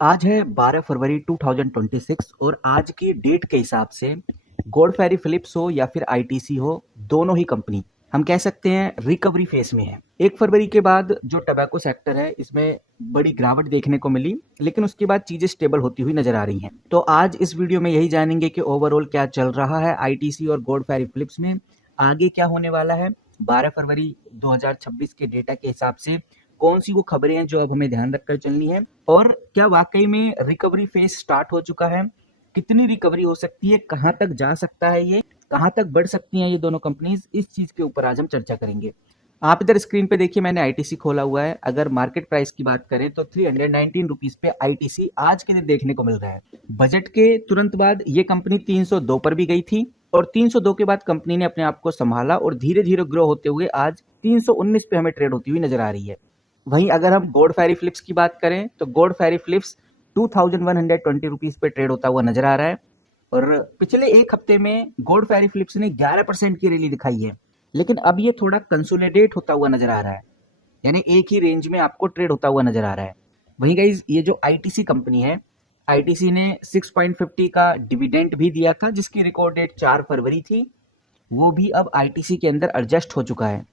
आज है 12 फरवरी 2026 और आज की डेट के हिसाब से गॉडफेरी फिलिप्स हो या फिर आईटीसी हो, दोनों ही कंपनी हम कह सकते हैं रिकवरी फेस में है। 1 फरवरी के बाद जो टबैको सेक्टर है इसमें बड़ी गिरावट देखने को मिली, लेकिन उसके बाद चीजें स्टेबल होती हुई नजर आ रही हैं। तो आज इस वीडियो में यही जानेंगे कि ओवरऑल क्या चल रहा है आईटीसी और गॉडफेरी फिलिप्स में, आगे क्या होने वाला है 12 फरवरी 2026 के डेटा के हिसाब से, कौन सी वो खबरें हैं जो अब हमें ध्यान रखकर चलनी है, और क्या वाकई में रिकवरी फेज स्टार्ट हो चुका है, कितनी रिकवरी हो सकती है, कहां तक जा सकता है ये, कहां तक बढ़ सकती हैं ये दोनों कंपनीज, इस चीज के ऊपर आज हम चर्चा करेंगे। आप इधर स्क्रीन पे देखिए, मैंने आईटीसी खोला हुआ है। अगर मार्केट प्राइस की बात करें तो 319 रुपीज पे आईटीसी आज के दिन देखने को मिल रहा है। बजट के तुरंत बाद ये कंपनी 302 पर भी गई थी और 302 के बाद कंपनी ने अपने आप को संभाला और धीरे धीरे ग्रो होते हुए आज 319 पे हमें ट्रेड होती हुई नजर आ रही है। वहीं अगर हम गॉडफेरी फिलिप्स की बात करें तो गॉडफेरी फिलिप्स 2120 रुपीज पे ट्रेड होता हुआ नजर आ रहा है और पिछले एक हफ्ते में गॉडफेरी फिलिप्स ने 11% की रैली दिखाई है, लेकिन अब ये थोड़ा कंसोलिडेट होता हुआ नजर आ रहा है, यानी एक ही रेंज में आपको ट्रेड होता हुआ नजर आ रहा है। वहीं गाइज ये जो आईटीसी कंपनी है, आईटीसी ने 6.50 का डिविडेंड भी दिया था जिसकी रिकॉर्ड डेट 4 फरवरी थी, वो भी अब आईटीसी के अंदर एडजस्ट हो चुका है।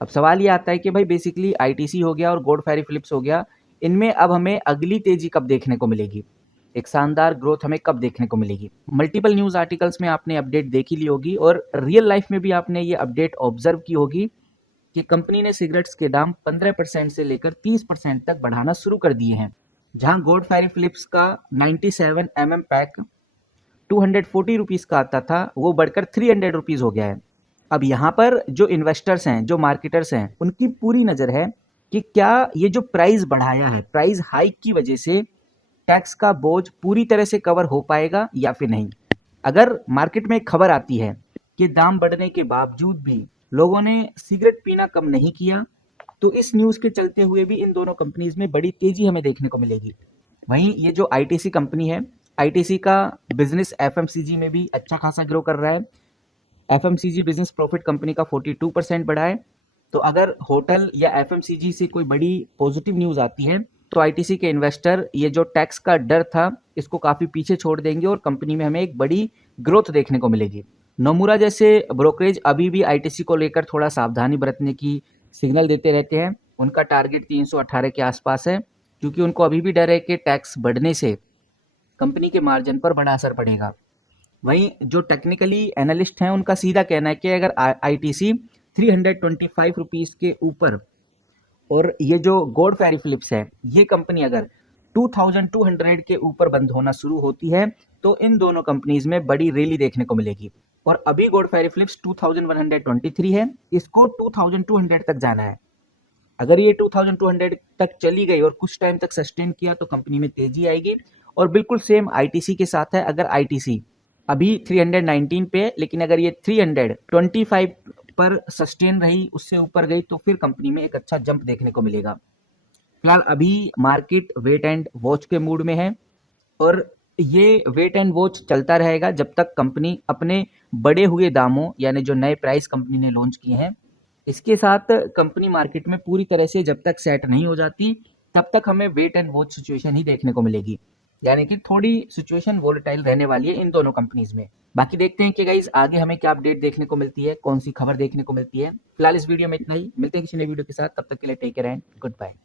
अब सवाल ये आता है कि भाई बेसिकली आईटीसी हो गया और गॉडफेरी फिलिप्स हो गया, इनमें अब हमें अगली तेजी कब देखने को मिलेगी, एक शानदार ग्रोथ हमें कब देखने को मिलेगी। मल्टीपल न्यूज आर्टिकल्स में आपने अपडेट देखी ली होगी और रियल लाइफ में भी आपने ये अपडेट ऑब्जर्व की होगी कि कंपनी ने सिगरेट्स के दाम 15% से लेकर 30% तक बढ़ाना शुरू कर दिए हैं। जहां गॉडफेरी फिलिप्स का 97 पैक 240 रुपीज का आता था, वो बढ़कर 300 रुपीज हो गया है। अब यहाँ पर जो इन्वेस्टर्स हैं, जो मार्केटर्स हैं, उनकी पूरी नज़र है कि क्या ये जो प्राइस बढ़ाया है, प्राइस हाइक की वजह से टैक्स का बोझ पूरी तरह से कवर हो पाएगा या फिर नहीं। अगर मार्केट में एक खबर आती है कि दाम बढ़ने के बावजूद भी लोगों ने सिगरेट पीना कम नहीं किया, तो इस न्यूज़ के चलते हुए भी इन दोनों कंपनीज में बड़ी तेजी हमें देखने को मिलेगी। वहीं ये जो आईटीसी कंपनी है, आईटीसी का बिजनेस एफएमसीजी में भी अच्छा खासा ग्रो कर रहा है। एफएमसीजी बिजनेस प्रॉफिट कंपनी का 42% बढ़ा है। तो अगर होटल या एफएमसीजी से कोई बड़ी पॉजिटिव न्यूज़ आती है तो आईटीसी के इन्वेस्टर ये जो टैक्स का डर था इसको काफ़ी पीछे छोड़ देंगे और कंपनी में हमें एक बड़ी ग्रोथ देखने को मिलेगी। नोमुरा जैसे ब्रोकरेज अभी भी आईटीसी को लेकर थोड़ा सावधानी बरतने की सिग्नल देते रहते हैं। उनका टारगेट 318 के आसपास है, क्योंकि उनको अभी भी डर है कि टैक्स बढ़ने से कंपनी के मार्जिन पर बड़ा असर पड़ेगा। वहीं जो टेक्निकली एनालिस्ट हैं उनका सीधा कहना है कि अगर आईटीसी 325 रुपीज़ के ऊपर और ये जो गॉडफेरी फिलिप्स है ये कंपनी अगर 2200 के ऊपर बंद होना शुरू होती है तो इन दोनों कंपनीज में बड़ी रैली देखने को मिलेगी। और अभी गॉडफेरी फिलिप्स 2123 है, इसको 2200 तक जाना है। अगर ये 2200 तक चली गई और कुछ टाइम तक सस्टेन किया तो कंपनी में तेजी आएगी। और बिल्कुल सेम आईटीसी के साथ है, अगर आईटीसी अभी 319 पे है, लेकिन अगर ये 325 पर सस्टेन रही, उससे ऊपर गई, तो फिर कंपनी में एक अच्छा जंप देखने को मिलेगा। फिलहाल अभी मार्केट वेट एंड वॉच के मूड में है और ये वेट एंड वॉच चलता रहेगा जब तक कंपनी अपने बढ़े हुए दामों, यानी जो नए प्राइस कंपनी ने लॉन्च किए हैं, इसके साथ कंपनी मार्केट में पूरी तरह से जब तक सेट नहीं हो जाती तब तक हमें वेट एंड वॉच सिचुएशन ही देखने को मिलेगी। यानी कि थोड़ी सिचुएशन वोलेटाइल रहने वाली है इन दोनों कंपनीज में। बाकी देखते हैं कि गाइस आगे हमें क्या अपडेट देखने को मिलती है, कौन सी खबर देखने को मिलती है। फिलहाल इस वीडियो में इतना ही, मिलते हैं किसी नई वीडियो के साथ, तब तक के लिए take care and good bye.